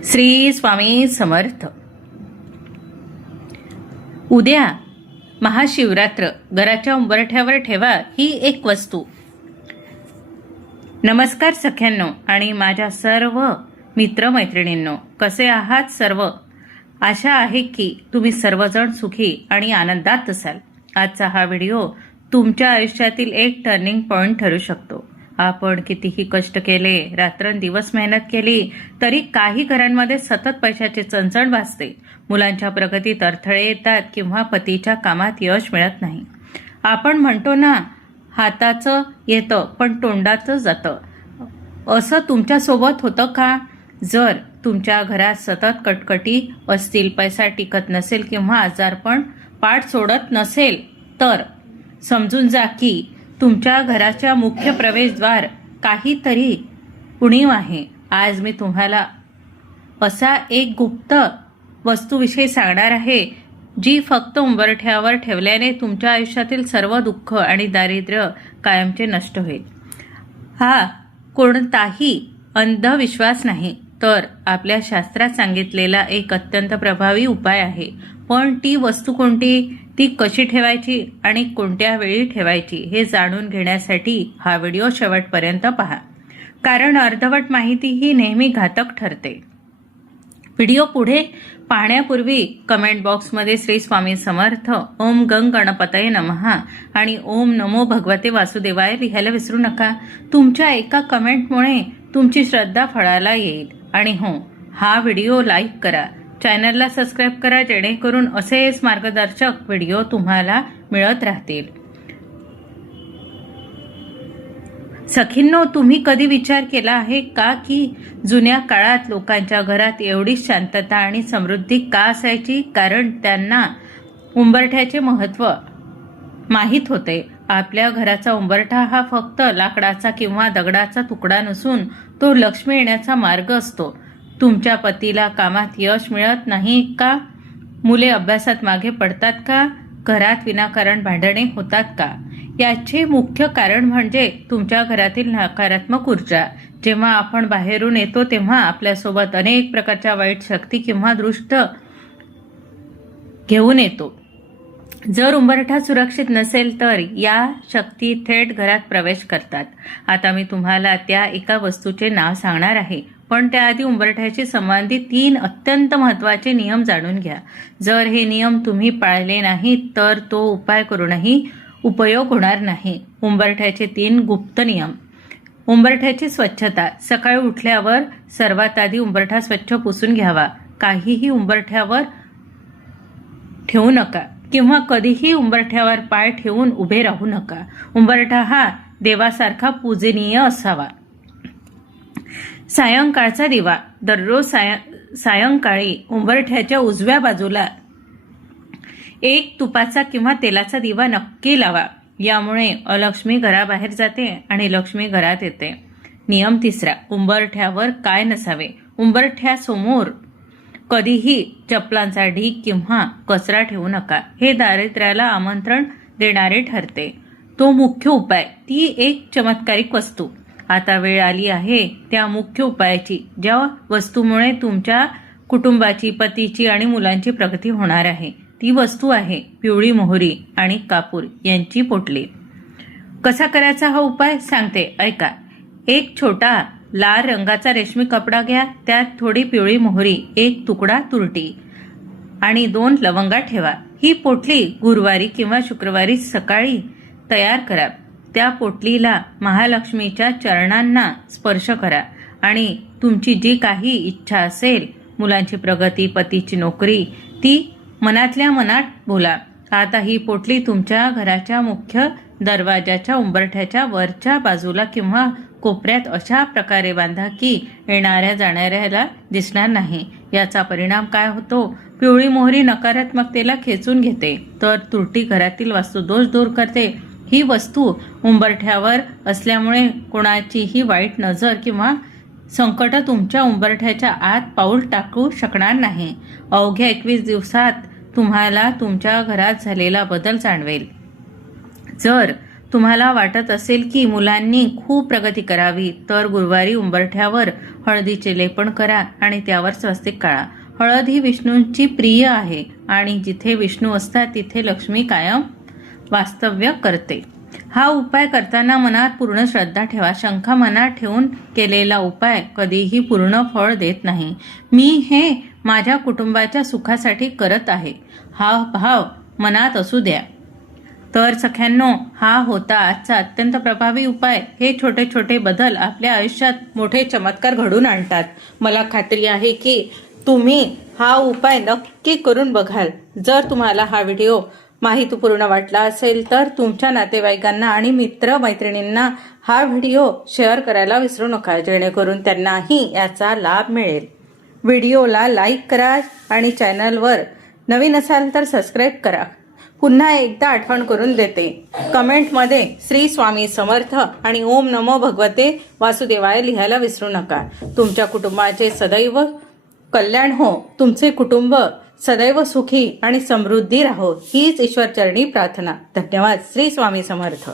श्री स्वामी समर्थ. उद्या महाशिवरात्र. घराच्या उंबरठ्यावर ठेवा ही एक वस्तू. नमस्कार सख्यांनो आणि माझ्या सर्व मित्रमैत्रिणींनो, कसे आहात सर्व? आशा आहे की तुम्ही सर्वजण सुखी आणि आनंदात असाल. आजचा हा व्हिडिओ तुमच्या आयुष्यातील एक टर्निंग पॉइंट ठरू शकतो. आपण कितीही कष्ट केले, रात्रंदिवस मेहनत केली, तरी काही घरांमध्ये सतत पैशाची चणचण भासते. मुलांच्या प्रगतीत अडथळे येतात किंवा पतीच्या कामात यश मिळत नाही. आपण म्हणतो ना, हाताचं येतं पण तोंडाचं जातं. असं तुमच्यासोबत होतं का? जर तुमच्या घरात सतत कटकटी असतील, पैसा टिकत नसेल किंवा आजारपण पाठ सोडत नसेल, तर समजून जा की तुमच्या घराच्या मुख्य प्रवेशद्वार काहीतरी उणीव आहे. आज मी तुम्हाला असा एक गुप्त वस्तूविषयी सांगणार आहे, जी फक्त उंबरठ्यावर ठेवल्याने तुमच्या आयुष्यातील सर्व दुःख आणि दारिद्र्य कायमचे नष्ट होईल. हा कोणताही अंधविश्वास नाही, तर आपल्या शास्त्रात सांगितलेला एक अत्यंत प्रभावी उपाय आहे. पण ती वस्तू कोणती, ती कशी ठेवायची आणि कोणत्या वेळी ठेवायची हे जाणून घेण्यासाठी हा व्हिडिओ शेवटपर्यंत पहा, कारण अर्धवट माहिती ही नेहमी घातक ठरते. व्हिडिओ पुढे पाहण्यापूर्वी कमेंट बॉक्समध्ये श्री स्वामी समर्थ, ओम गंग गणपतये नमः आणि ओम नमो भगवते वासुदेवाय लिहायला विसरू नका. तुमच्या एका कमेंटमुळे तुमची श्रद्धा फळाला येईल. आणि हो, हा व्हिडिओ लाईक करा, चॅनलला सबस्क्राईब करा, जेणेकरून असेच मार्गदर्शक व्हिडिओ तुम्हाला मिळत राहतील. सखींनो, तुम्ही कधी विचार केला आहे का की जुन्या काळात लोकांच्या घरात एवढी शांतता आणि समृद्धी का असायची? कारण त्यांना उंबरठ्याचे महत्त्व माहीत होते. आपल्या घराचा उंबरठा हा फक्त लाकडाचा किंवा दगडाचा तुकडा नसून तो लक्ष्मी येण्याचा मार्ग असतो. तुमच्या पतीला कामात यश मिळत नाही का? मुले अभ्यासात मागे पडतात का? घरात विनाकारण भांडणे होतात का? याचे मुख्य कारण म्हणजे तुमच्या घरातील नकारात्मक ऊर्जा. जेव्हा आपण बाहेरून येतो तेव्हा आपल्यासोबत अनेक प्रकारच्या वाईट शक्ती किंवा दृष्ट घेऊन येतो. जर उंबरठा सुरक्षित नसेल तर या शक्ती थेट घरात प्रवेश करतात. आता मी तुम्हाला त्या एका वस्तूचे नाव सांगणार आहे, पण त्याआधी उंबरठ्याशी संबंधित 3 अत्यंत महत्त्वाचे नियम जाणून घ्या. जर हे नियम तुम्ही पाळले नाहीत तर तो उपाय करूनही उपयोग होणार नाही. उंबरठ्याचे 3 गुप्त नियम. उंबरठ्याची स्वच्छता. सकाळी उठल्यावर सर्वात आधी उंबरठा स्वच्छ पुसून घ्यावा. काहीही उंबरठ्यावर ठेवू नका किंवा कधीही उंबरठ्यावर पाय ठेवून उभे राहू नका. उंबरठा हा देवासारखा पूजनीय असावा. सायंकाळचा दिवा. दररोज सायंकाळी उंबरठ्याच्या उजव्या बाजूला एक तुपाचा किंवा तेलाचा दिवा नक्की लावा. यामुळे अलक्ष्मी घराबाहेर जाते आणि लक्ष्मी घरात येते. नियम 3. उंबरठ्यावर काय नसावे. उंबरठ्यासमोर कधीही चपलांचा ढीग किंवा कचरा ठेवू नका. हे दारिद्र्याला आमंत्रण देणारे ठरते. तो मुख्य उपाय. ती एक चमत्कारिक वस्तू. आता वेळ आली आहे त्या मुख्य उपायाची, ज्या वस्तूमुळे तुमच्या कुटुंबाची, पतीची आणि मुलांची प्रगती होणार आहे. ती वस्तू आहे पिवळी मोहरी आणि कापूर यांची पोटली. कसा करायचा हा उपाय सांगते, ऐका. एक छोटा लाल रंगाचा रेशमी कपडा घ्या. त्यात थोडी पिवळी मोहरी, एक तुकडा तुरटी आणि 2 लवंगा ठेवा. ही पोटली गुरुवारी किंवा शुक्रवारी सकाळी तयार करा. त्या पोटलीला महालक्ष्मीच्या चरणांना स्पर्श करा आणि तुमची जी काही इच्छा असेल, मुलांची प्रगती, पतीची नोकरी, ती मनातल्या मनात बोला. आता ही पोटली तुमच्या घराच्या मुख्य दरवाजाच्या उंबरठ्याच्या वरच्या बाजूला किंवा कोपऱ्यात अशा प्रकारे बांधा की येणाऱ्या जाणाऱ्याला दिसणार नाही. याचा परिणाम काय होतो? पिवळी मोहरी नकारात्मकतेला खेचून घेते, तर तुरटी घरातील वास्तुदोष दूर करते. ही वस्तू उंबरठ्यावर असल्यामुळे कोणाचीही वाईट नजर किंवा संकट तुमच्या उंबरठ्याच्या आत पाऊल टाकू शकणार नाही. अवघ्या 21 दिवसात तुम्हाला तुमच्या घरात झालेला बदल जाणवेल. जर तुम्हाला वाटत असेल की मुलांनी खूप प्रगती करावी तर गुरुवारी उंबरठ्यावर हळदीचे लेपन करा आणि त्यावर स्वस्तिक काढा. हळद ही विष्णूंची प्रिय आहे आणि जिथे विष्णू असतात तिथे लक्ष्मी कायम वास्तव्य करते. हा उपाय करताना मनात पूर्ण श्रद्धा ठेवा. शंका मनात ठेवून केलेला उपाय कधीही पूर्ण फळ देत नाही. मी हे माझ्या कुटुंबाच्या सुखासाठी करत आहे हा भाव मनात असू द्या. तर सख्यांनो, हा होता आजचा अत्यंत प्रभावी उपाय. हे छोटे छोटे बदल आपल्या आयुष्यात मोठे चमत्कार घडून आणतात. मला खात्री आहे की तुम्ही हा उपाय नक्की करून बघाल. जर तुम्हाला हा व्हिडिओ माहितीपूर्ण वाटला असेल तर तुमच्या नातेवाईकांना आणि मित्रमैत्रिणींना हा व्हिडिओ शेअर करायला विसरू नका, जेणेकरून त्यांनाही याचा लाभ मिळेल. व्हिडिओला लाईक करा आणि चॅनलवर नवीन असाल तर सबस्क्राईब करा. पुन्हा एकदा आठवण करून देते, कमेंटमध्ये श्री स्वामी समर्थ आणि ओम नमो भगवते वासुदेवाय लिहायला विसरू नका. तुमच्या कुटुंबाचे सदैव कल्याण हो. तुमचे कुटुंब सदैव सुखी आणि समृद्धी राहो हीच ईश्वरचरणी प्रार्थना. धन्यवाद. श्री स्वामी समर्थ.